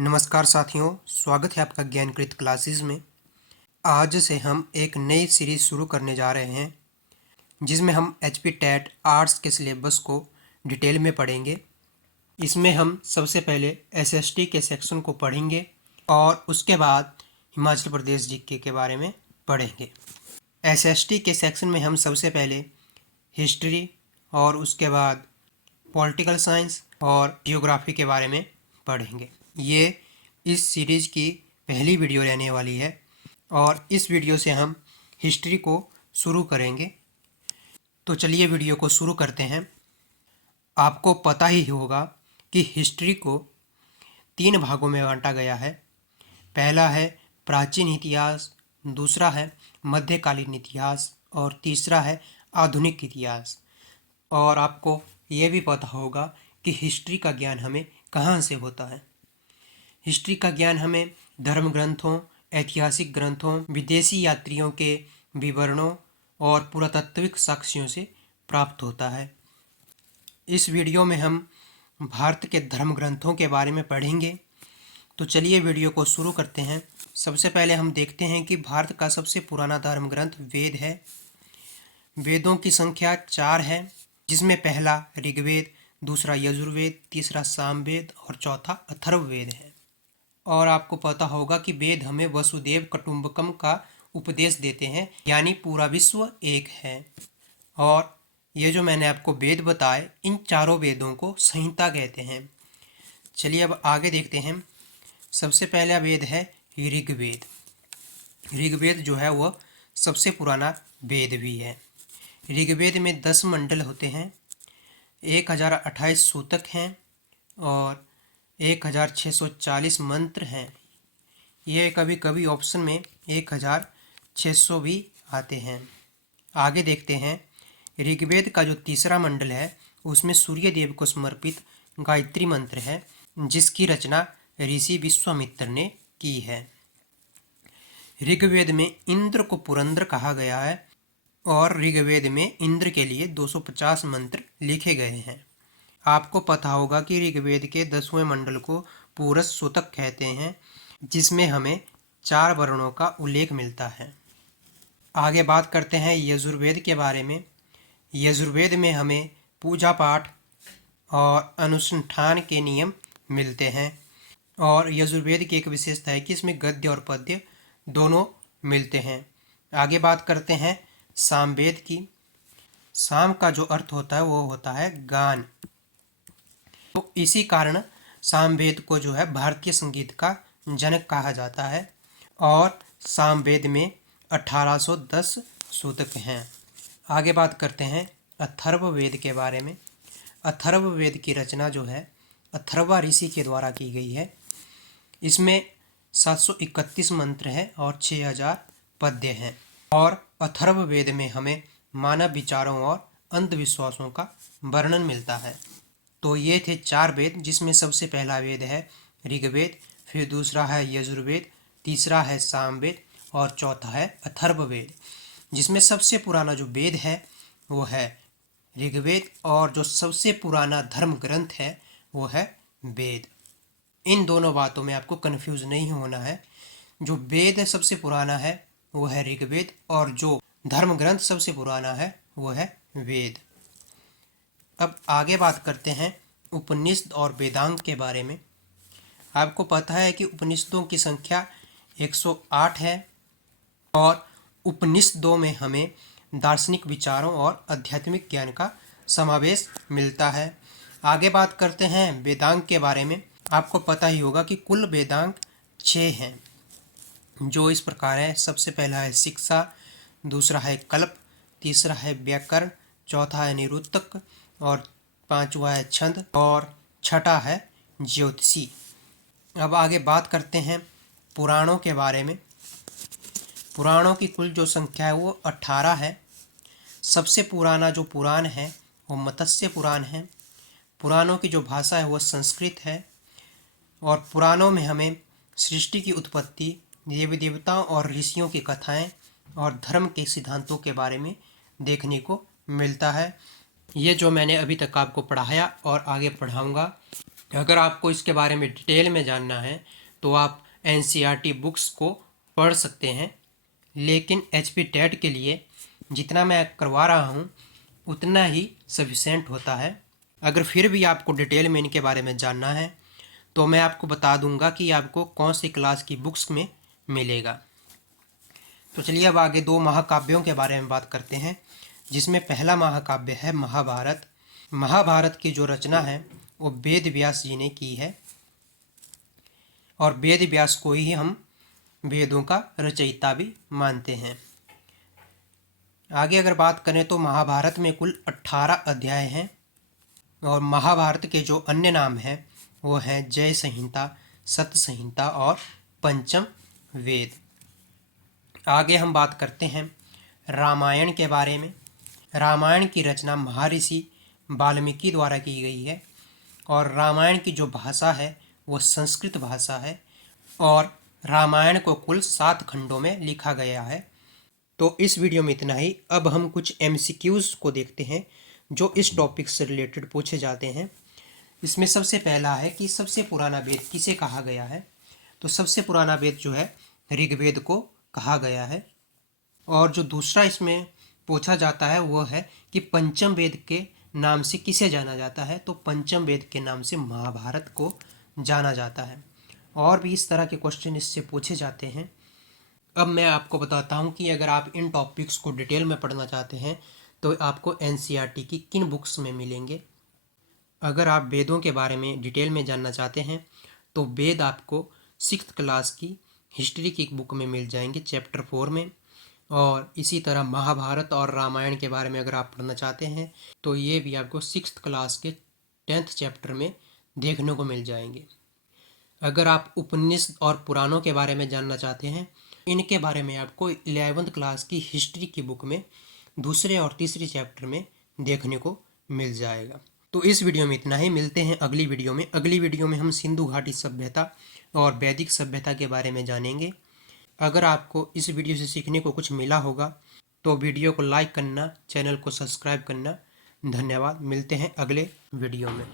नमस्कार साथियों, स्वागत है आपका ज्ञानकृत क्लासेस में। आज से हम एक नई सीरीज़ शुरू करने जा रहे हैं जिसमें हम एचपी टेट आर्ट्स के सिलेबस को डिटेल में पढ़ेंगे। इसमें हम सबसे पहले एसएसटी के सेक्शन को पढ़ेंगे और उसके बाद हिमाचल प्रदेश जीके के बारे में पढ़ेंगे। एसएसटी के सेक्शन में हम सबसे पहले हिस्ट्री और उसके बाद पॉलिटिकल साइंस और जियोग्राफी के बारे में पढ़ेंगे। ये इस सीरीज़ की पहली वीडियो रहने वाली है और इस वीडियो से हम हिस्ट्री को शुरू करेंगे। तो चलिए वीडियो को शुरू करते हैं। आपको पता ही होगा कि हिस्ट्री को 3 भागों में बांटा गया है। पहला है प्राचीन इतिहास, दूसरा है मध्यकालीन इतिहास और तीसरा है आधुनिक इतिहास। और आपको ये भी पता होगा कि हिस्ट्री का ज्ञान हमें कहाँ से होता है। हिस्ट्री का ज्ञान हमें धर्म ग्रंथों, ऐतिहासिक ग्रंथों, विदेशी यात्रियों के विवरणों और पुरातात्विक साक्ष्यों से प्राप्त होता है। इस वीडियो में हम भारत के धर्म ग्रंथों के बारे में पढ़ेंगे। तो चलिए वीडियो को शुरू करते हैं। सबसे पहले हम देखते हैं कि भारत का सबसे पुराना धर्म ग्रंथ वेद है। वेदों की संख्या 4 है, जिसमें पहला ऋग्वेद, दूसरा यजुर्वेद, तीसरा सामवेद और चौथा अथर्ववेद है। और आपको पता होगा कि वेद हमें वसुदेव कुटुंबकम का उपदेश देते हैं, यानी पूरा विश्व एक है। और ये जो मैंने आपको वेद बताए, इन चारों वेदों को संहिता कहते हैं। चलिए अब आगे देखते हैं। सबसे पहला वेद है ऋग्वेद। ऋग्वेद जो है वह सबसे पुराना वेद भी है। ऋग्वेद में 10 मंडल होते हैं, 1028 सूतक हैं और 1640 मंत्र हैं। ये कभी कभी ऑप्शन में 1600 भी आते हैं। आगे देखते हैं। ऋग्वेद का जो तीसरा मंडल है उसमें सूर्य देव को समर्पित गायत्री मंत्र है, जिसकी रचना ऋषि विश्वामित्र ने की है। ऋग्वेद में इंद्र को पुरंदर कहा गया है और ऋग्वेद में इंद्र के लिए 250 मंत्र लिखे गए हैं। आपको पता होगा कि ऋग्वेद के 10वें मंडल को पुरुष सूतक कहते हैं, जिसमें हमें 4 वर्णों का उल्लेख मिलता है। आगे बात करते हैं यजुर्वेद के बारे में। यजुर्वेद में हमें पूजा पाठ और अनुष्ठान के नियम मिलते हैं। और यजुर्वेद की एक विशेषता है कि इसमें गद्य और पद्य दोनों मिलते हैं। आगे बात करते हैं सामवेद की। साम का जो अर्थ होता है वो होता है गान। तो इसी कारण सामवेद को जो है भारतीय संगीत का जनक कहा जाता है। और सामवेद में 1810 सूतक हैं। आगे बात करते हैं अथर्ववेद के बारे में। अथर्ववेद की रचना जो है अथर्वा ऋषि के द्वारा की गई है। इसमें 731 मंत्र हैं और 6000 पद्य हैं। और अथर्ववेद में हमें मानव विचारों और अंधविश्वासों का वर्णन मिलता है। तो ये थे 4 वेद, जिसमें सबसे पहला वेद है ऋग्वेद, फिर दूसरा है यजुर्वेद, तीसरा है सामवेद और चौथा है अथर्ववेद। जिसमें सबसे पुराना जो वेद है वो है ऋग्वेद और जो सबसे पुराना धर्म ग्रंथ है वो है वेद। इन दोनों बातों में आपको कन्फ्यूज नहीं होना है। जो वेद सबसे पुराना है वो है ऋग्वेद और जो धर्म ग्रंथ सबसे पुराना है वो है वेद। अब आगे बात करते हैं उपनिषद और वेदांग के बारे में। आपको पता है कि उपनिषदों की संख्या 108 है और उपनिषदों में हमें दार्शनिक विचारों और आध्यात्मिक ज्ञान का समावेश मिलता है। आगे बात करते हैं वेदांग के बारे में। आपको पता ही होगा कि कुल वेदांग 6 हैं, जो इस प्रकार है। सबसे पहला है शिक्षा, दूसरा है कल्प, तीसरा है व्याकरण, चौथा है निरुक्तक और 5वां है छंद और छठा है ज्योतिषी। अब आगे बात करते हैं पुराणों के बारे में। पुराणों की कुल जो संख्या है वो 18 है। सबसे पुराना जो पुराण है वो मत्स्य पुराण है। पुराणों की जो भाषा है वो संस्कृत है। और पुराणों में हमें सृष्टि की उत्पत्ति, देवी देवताओं और ऋषियों की कथाएं और धर्म के सिद्धांतों के बारे में देखने को मिलता है। ये जो मैंने अभी तक आपको पढ़ाया और आगे पढ़ाऊंगा, अगर आपको इसके बारे में डिटेल में जानना है तो आप एनसीईआरटी बुक्स को पढ़ सकते हैं, लेकिन एचपी टेट के लिए जितना मैं करवा रहा हूँ उतना ही सफिशेंट होता है। अगर फिर भी आपको डिटेल में इनके बारे में जानना है तो मैं आपको बता दूंगा कि आपको कौन सी क्लास की बुक्स में मिलेगा। तो चलिए अब आगे दो महाकाव्यों के बारे में बात करते हैं, जिसमें पहला महाकाव्य है महाभारत। महाभारत की जो रचना है वो वेद व्यास जी ने की है, और वेद व्यास को ही हम वेदों का रचयिता भी मानते हैं। आगे अगर बात करें तो महाभारत में कुल 18 अध्याय हैं, और महाभारत के जो अन्य नाम हैं वो हैं जय संहिता, सत संहिता और पंचम वेद। आगे हम बात करते हैं रामायण के बारे में। रामायण की रचना महर्षि वाल्मीकि द्वारा की गई है, और रामायण की जो भाषा है वो संस्कृत भाषा है, और रामायण को कुल 7 खंडों में लिखा गया है। तो इस वीडियो में इतना ही। अब हम कुछ MCQs को देखते हैं जो इस टॉपिक से रिलेटेड पूछे जाते हैं। इसमें सबसे पहला है कि सबसे पुराना वेद किसे कहा गया है। तो सबसे पुराना वेद जो है ऋग्वेद को कहा गया है। और जो दूसरा इसमें पूछा जाता है वो है कि पंचम वेद के नाम से किसे जाना जाता है। तो पंचम वेद के नाम से महाभारत को जाना जाता है। और भी इस तरह के क्वेश्चन इससे पूछे जाते हैं। अब मैं आपको बताता हूँ कि अगर आप इन टॉपिक्स को डिटेल में पढ़ना चाहते हैं तो आपको एनसीईआरटी की किन बुक्स में मिलेंगे। अगर आप वेदों के बारे में डिटेल में जानना चाहते हैं तो वेद आपको 6th क्लास की हिस्ट्री की बुक में मिल जाएंगे, चैप्टर 4 में। और इसी तरह महाभारत और रामायण के बारे में अगर आप पढ़ना चाहते हैं तो ये भी आपको 6th क्लास के 10th चैप्टर में देखने को मिल जाएंगे। अगर आप उपनिषद और पुराणों के बारे में जानना चाहते हैं, इनके बारे में आपको 11th क्लास की हिस्ट्री की बुक में दूसरे और तीसरे चैप्टर में देखने को मिल जाएगा। तो इस वीडियो में इतना ही। मिलते हैं अगली वीडियो में। अगली वीडियो में हम सिंधु घाटी सभ्यता और वैदिक सभ्यता के बारे में जानेंगे। अगर आपको इस वीडियो से सीखने को कुछ मिला होगा तो वीडियो को लाइक करना, चैनल को सब्सक्राइब करना। धन्यवाद। मिलते हैं अगले वीडियो में।